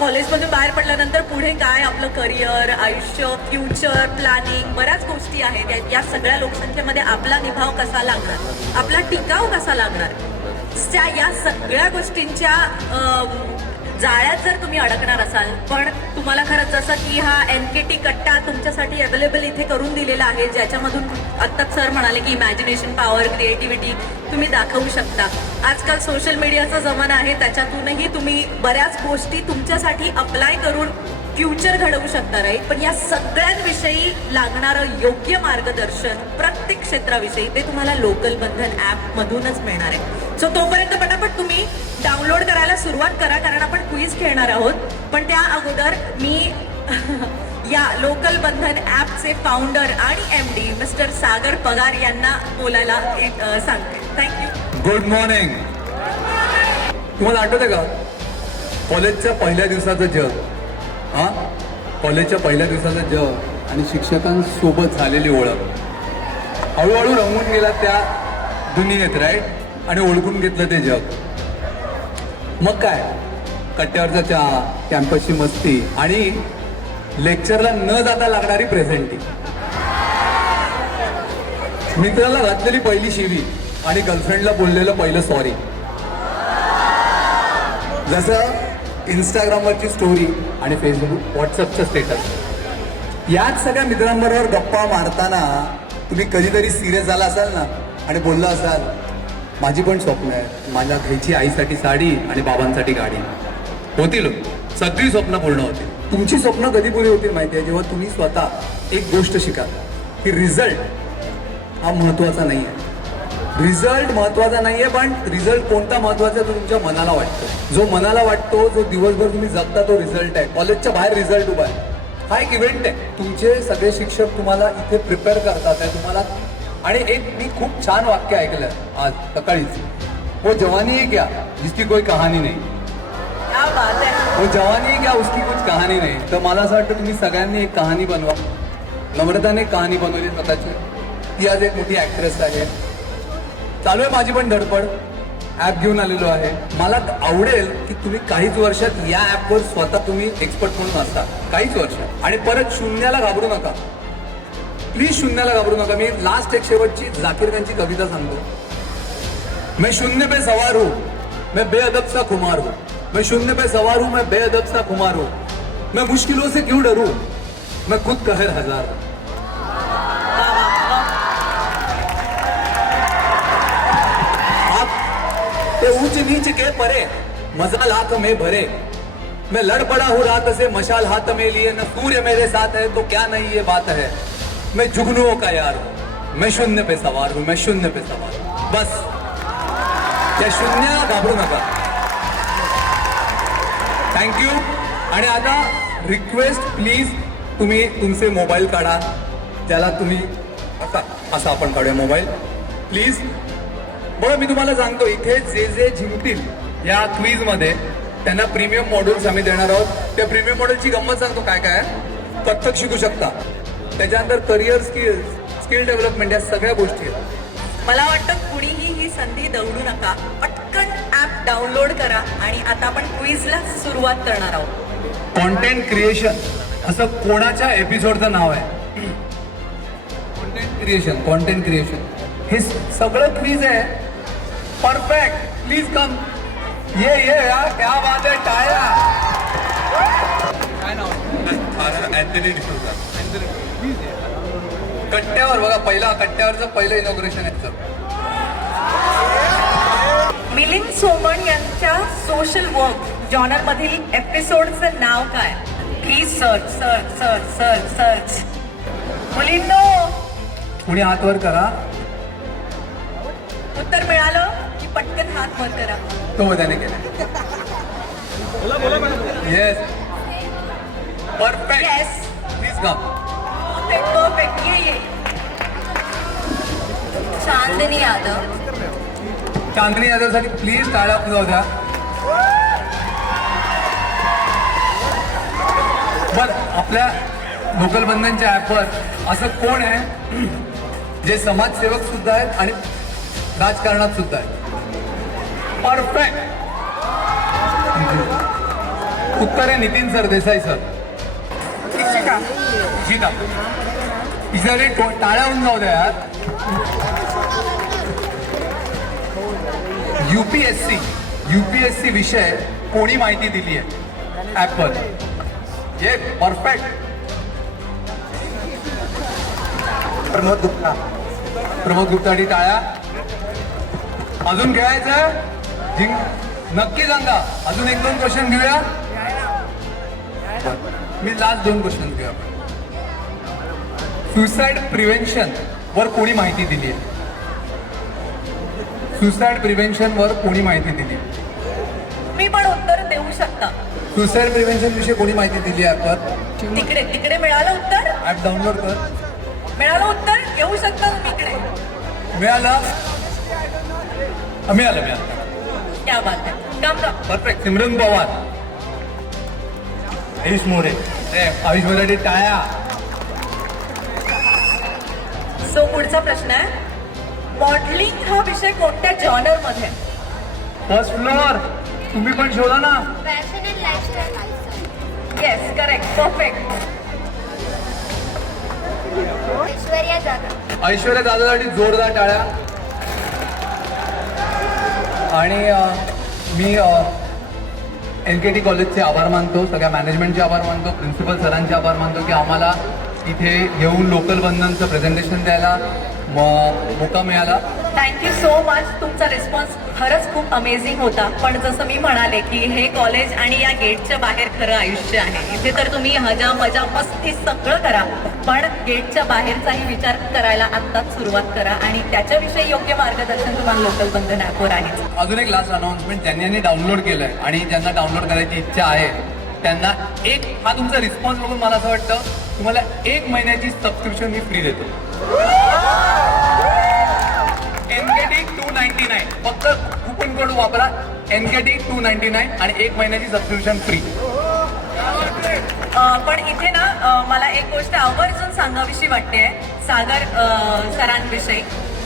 कॉलेजमधून बाहेर पडल्यानंतर पुढे काय आपलं करिअर, आयुष्य, फ्युचर प्लॅनिंग, बऱ्याच गोष्टी आहेत. या सगळ्या लोकसंख्येमध्ये आपला निभाव कसा लागणार, आपला टिकाव कसा लागणार, या सगळ्या गोष्टींच्या जाळ्यात जर तुम्ही अडकणार असाल, पण तुम्हाला खरंच जसं की हा NKT कट्टा तुमच्यासाठी अवेलेबल इथे करून दिलेला आहे, ज्याच्यामधून आत्ताच सर म्हणाले की इमॅजिनेशन पॉवर, क्रिएटिव्हिटी तुम्ही दाखवू शकता. आजकाल सोशल मीडियाचा जमाना आहे, त्याच्यातूनही तुम्ही बऱ्याच गोष्टी तुमच्यासाठी अप्लाय करून फ्युचर घडवू शकता, राईट. पण या सगळ्यांविषयी लागणारं योग्य मार्गदर्शन प्रत्येक क्षेत्राविषयी ते तुम्हाला लोकल बंधन ॲपमधूनच मिळणार आहे. सो तोपर्यंत पटापट तुम्ही डाउनलोड करायला सुरुवात करा, कारण आपण क्विज खेळणार आहोत. पण त्या अगोदर मी या लोकल बंधन ॲपचे फाउंडर आणि MD मिस्टर सागर पगार यांना बोलायला सांगते. थँक्यू. Good morning. तुम्हाला आठवतं का कॉलेजच्या पहिल्या दिवसाचं जग? हां, कॉलेजच्या पहिल्या दिवसाचं जग आणि शिक्षकांसोबत झालेली ओळख हळूहळू रंगून गेला त्या दुनियेत, राईट. आणि ओळखून घेतलं ते जग. मग काय, कट्ट्यावरचा चहा, कॅम्पसची मस्ती आणि लेक्चरला न जाता लागणारी प्रेझेंटी, मित्राला घातलेली पहिली शिवी आणि गर्लफ्रेंडला बोललेलं पहिलं सॉरी, जसं इंस्टाग्रामवरची स्टोरी आणि फेसबुक व्हॉट्सअपचं स्टेटस. याच सगळ्या मित्रांबरोबर गप्पा मारताना तुम्ही कधीतरी सिरियस झाला असाल ना आणि बोलला असाल, माझी पण स्वप्न आहे, मला घ्यायची आईसाठी साडी आणि बाबांसाठी गाडी. होतील, सगळी स्वप्न पूर्ण होतील. तुमची स्वप्न कधी पुरी होतील माहिती आहे? जेव्हा तुम्ही स्वतः एक गोष्ट शिकाल की रिझल्ट हा महत्वाचा नाही आहे. रिझल्ट महत्वाचा नाही आहे, पण रिझल्ट कोणता महत्वाचा तो तुमच्या मनाला वाटतो. जो मनाला वाटतो, जो दिवसभर तुम्ही जगता, तो रिझल्ट आहे. कॉलेजच्या बाहेर रिझल्ट उभा आहे, हा एक इव्हेंट आहे. तुमचे सगळे शिक्षक तुम्हाला इथे प्रिपेअर करतात आहे तुम्हाला. आणि एक मी खूप छान वाक्य ऐकलं आज सकाळीच, वो जवानी है क्या जिसकी कोई कहाणी नाही. क्या बात है. वो जवानी है क्या उसकी कुछ कहाणी नाही. तर मला असं वाटतं तुम्ही सगळ्यांनी एक कहाणी बनवा. नम्रताने कहाणी बनवली स्वतःची. ती आज एक मोठी ऍक्ट्रेस आहे. चालू आहे माझी पण धडपड. ॲप घेऊन आलेलो आहे. मला आवडेल की तुम्ही काहीच वर्षात या ॲपवर स्वतः तुम्ही एक्सपर्ट म्हणून असता, काहीच वर्षात. आणि परत शून्याला घाबरू नका, प्लीज शून्याला घाबरू नका. मी लास्ट एक शेवटची जाकीर खानची कविता सांगतो. मैं शून्य पे सवार हूँ, मैं बेअदब सा खुमार हूँ. मैं शून्य पे सवार हूँ, मैं बेअदब सा खुमार हूँ. मैं मुश्किलों से क्यों डरूं, मैं खुद कहर हजार हूँ. ते ऊंच नीच के परे मजाल हाथ में भरे. मैं लड़ पड़ा हूँ रात से मशाल हाथ में लिए. न सूर्य मेरे साथ है तो क्या नहीं ये बात है. मैं जुगनुओं का यार हूँ, मैं शून्य पे सवार हूँ, मैं शून्य पे सवार हूँ. बस त्या शून्याला घाबरू नका. थँक्यू. आणि आता रिक्वेस्ट, प्लीज तुम्ही तुमचे मोबाईल काढा. त्याला तुम्ही असा आपण काढूया मोबाईल प्लीज. बरं, मी तुम्हाला सांगतो, इथे जे जे जिंकतील या क्वीज मध्ये त्यांना प्रीमियम मॉड्यूल्स आम्ही देणार आहोत. त्या प्रीमियम मॉड्यूलची गंमत सांगतो काय काय आहे. कथ्थक शिकू शकता, त्याच्यानंतर करिअर स्किल डेव्हलपमेंट, या सगळ्या गोष्टी आहेत. मला वाटतं कुणीही ही संधी दवडू नका. पटकन ॲप डाउनलोड करा आणि आता आपण क्विजला सुरुवात करणार आहोत. कॉन्टेंट क्रिएशन असं कोणाच्या एपिसोडचं नाव आहे? कॉन्टेंट क्रिएशन हे सगळं क्विज आहे. परफेक्ट. Please come. ये यार, क्या बात आहे. टाळ्या. काय नाव? अँथनी डिसूजा. कट्ट्यावर बघा, कट्ट्यावरचं पहिलं इनॉग्रेशन आहे सर. मिलिंद सोमण यांच्या सोशल वर्क जॉनर मधील एपिसोडचं नाव काय? Please search search search search search. मुलींनो, कुणी हात वर करा. उत्तर मिळालं की पटकन हात वर करा. तो त्याने केलं. Yes, perfect. Yes, please come. Perfect. ये चांदनी यादव. चांदनी यादवसाठी प्लीज टाळ्या जाऊ द्या. बरं, आपल्या लोकल बंधनच्या ॲपवर असं कोण आहे जे समाजसेवक सुद्धा आहेत आणि राजकारणात सुद्धा आहेत? परफेक्ट. उत्तर आहे नितीन सरदेसाई सर. इशिका. गीता इथे टाळ्या होऊन जाऊ द्या यार. यूपीएससी विषय कोणी माहिती दिली आहे ऍपवर? ये परफेक्ट. प्रमोद गुप्ता. प्रमोद गुप्तासाठी टाळ्या. अजून खेळायचं नक्की सांगा. अजून 1-2 क्वेश्चन घेऊया. मी लास्ट 2 क्वेश्चन घेऊया. सुसाईड प्रिव्हेन्शन वर कोणी माहिती दिली आहे? सुसाईड प्रिव्हेन्शन वर कोणी माहिती दिली? मी पण उत्तर देऊ शकता. सुसाईड प्रिव्हेन्शन विषयी कोणी माहिती दिली आहे ऍपवर? तिकडे मिळालं उत्तर. ऍप डाउनलोड कर. मिळालं उत्तर. येऊ शकता तुम्ही इकडे. मिळालं. क्या बात आहे. काम का. परफेक्ट. सिमरन पवार. आयुष मोरे. आयुष मोरे टाळ्या. सो पुढचा प्रश्न आहे, मॉडेलिंग हा विषय कोणत्या जॉनर मध्ये? First floor. तुम्ही पण शोधा ना. Fashion and lifestyle. Yes, correct, perfect. Aishwarya Jadhav. Aishwarya दादासाठी जोरदार टाळ्या. आणि मी NKT कॉलेजचे आभार मानतो, सगळ्या मॅनेजमेंटचे आभार मानतो, प्रिन्सिपल सरांचे आभार मानतो की आम्हाला इथे येऊन लोकल बंधनचं प्रेझेंटेशन द्यायला मोका मिळाला. Thank you so much. तुमचा रिस्पॉन्स खरंच खूप अमेझिंग होता. पण जसं मी म्हणाले की हे कॉलेज आणि या गेटच्या बाहेर खरं आयुष्य आहे. इथे तर तुम्ही हजा मजा मस्ती सगळं करा, पण गेटच्या बाहेरचाही विचार करायला आत्ताच सुरुवात करा आणि त्याच्याविषयी योग्य मार्गदर्शन तुम्हाला लोकल बंधन ॲपवर आहे. अजून एक लास्ट अनाउन्समेंट. ज्यांनी डाउनलोड केलंय आणि ज्यांना डाउनलोड करायची इच्छा आहे त्यांना हा तुमचा रिस्पॉन्स बघून मला असं वाटतं तुम्हाला 1 महिन्याची सबस्क्रिप्शन मी फ्री देतो. NKT 299. फक्त कुपन कोड वापरा NKT 299 आणि 1 महिन्याची सबस्क्रिप्शन फ्री. पण इथे ना मला एक गोष्ट आवर्जून सांगावीशी वाटते सागर सरांविषयी.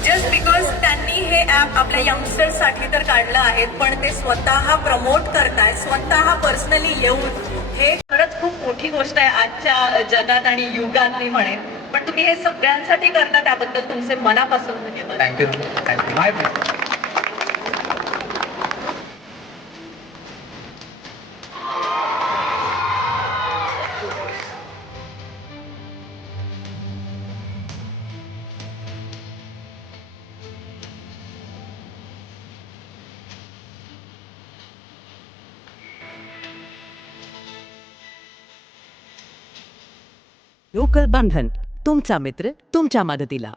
जस्ट बिकॉज त्यांनी हे ॲप आपल्या यंगस्टर्ससाठी तर काढलं आहे, पण ते स्वतः प्रमोट करतायत, स्वतः पर्सनली येऊन. हे खरंच खूप मोठी गोष्ट आहे आजच्या जगात आणि युगात मी म्हणेन. पण तुम्ही हे सगळ्यांसाठी करता त्याबद्दल तुमचे मनापासून धन्यवाद. थँक्यू. माय लोकल बंधन, तुमचा मित्र तुमच्या मदतीला.